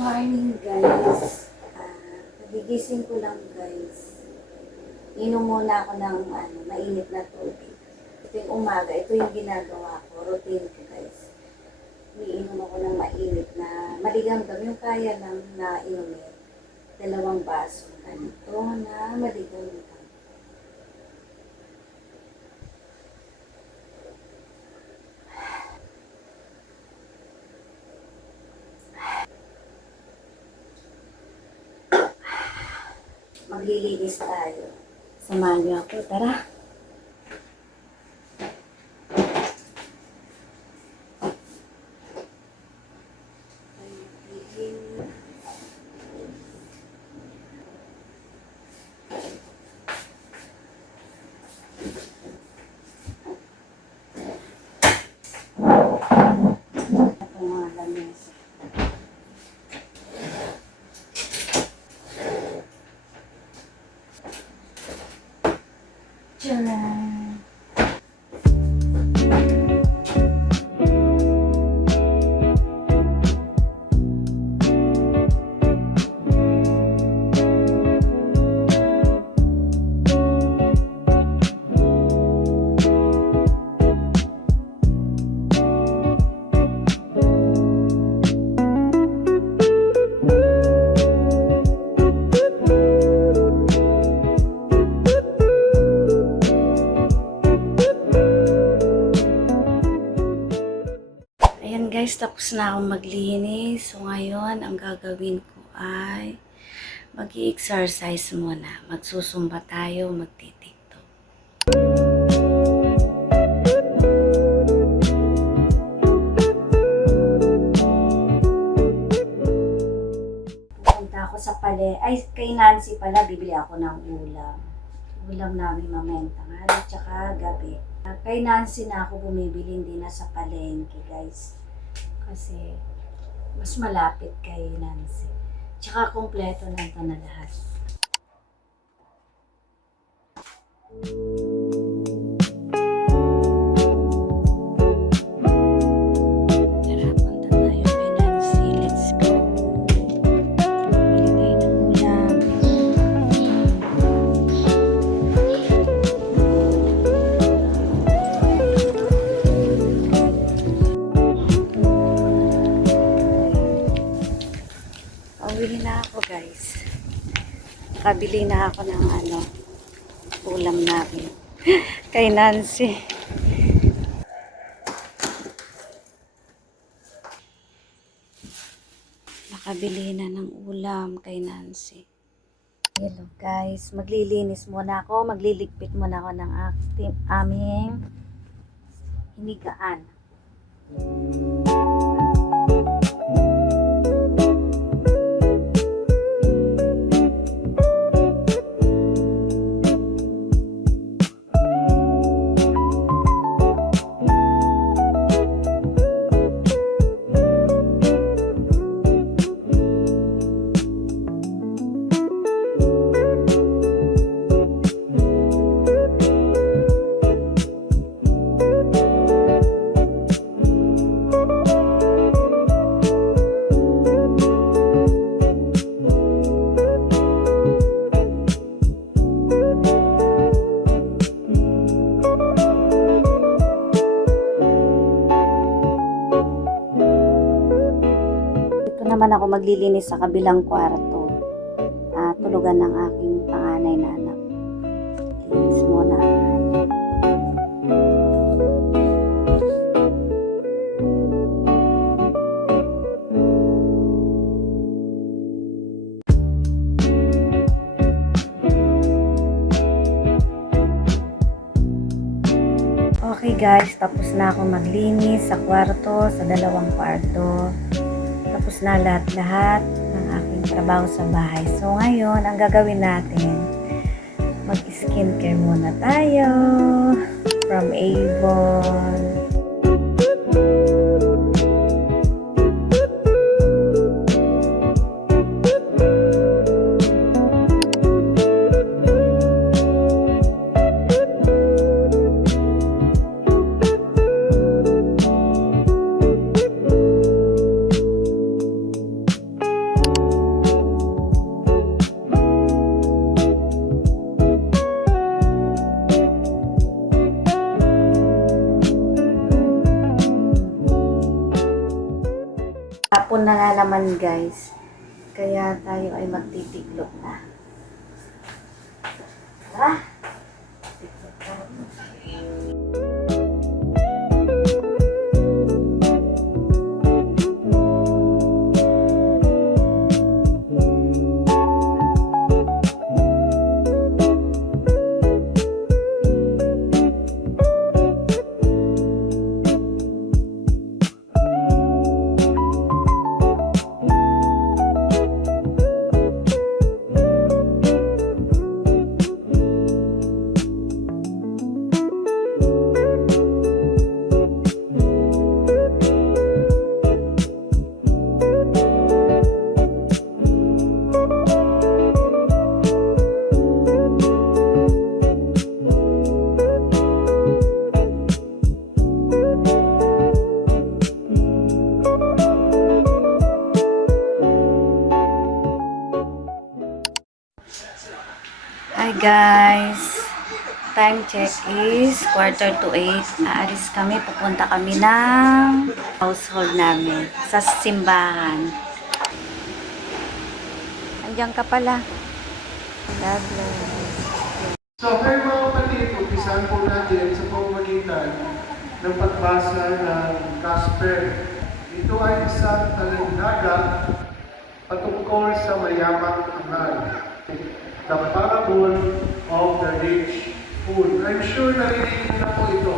Morning guys. Nagigising ko lang guys. Inom muna ako ng mainit na tubig. Ito yung umaga, ito yung ginagawa ko, routine ko guys. Iniinom ako ng mainit na maligamgam, yung kaya lang na inumin. 2 baso ganito na maligamgam. Maglilinis tayo. Samahan niyo ako, tara. Ito mga lamesa. Tcharam! Ayan guys, tapos na akong maglinis. So ngayon, ang gagawin ko ay mag-i-exercise muna. Magsusumba tayo, magti-tiktok. Pupunta ako sa kay Nancy pala, bibili ako ng ulam. Ulam namin mamaya tanghali at saka gabi. Kay Nancy na ako bumibili, hindi na sa palengke guys. Kasi mas malapit kay Nancy. Tsaka kompleto na ito na lahat. Tara, punta tayo kay Nancy. Let's go. Bili tayo ng ulam. Pauwi na ako guys. Nakabili na ako ng ulam namin. Kay Nancy. Nakabili na ng ulam kay Nancy. Hello guys. Maglilinis muna ako. Magliligpit muna ako ng aming hinigaan. Naman ako maglilinis sa kabilang kwarto. Tulugan ng aking panganay na anak. Linis muna. Okay guys, tapos na ako maglinis sa kwarto, sa 2 kwarto. Tapos na lahat-lahat ng aking trabaho sa bahay. So ngayon, ang gagawin natin, mag-skincare muna tayo from Avon. hapon na nga naman guys. Kaya tayo ay magtitiklop na. Tara! Tiklop tayo. Hi guys! Time check is 7:45. Aalis kami, pupunta kami ng household namin sa simbahan. Andiyan ka pala. God bless. So, kayo mga kapatid, umpisahan po natin sa pamamagitan ng pagbasa ng Gospel. Ito ay isang talinghaga patungkol sa mayamang angal. The parable of the rich fool. I'm sure narinig niyo na po ito.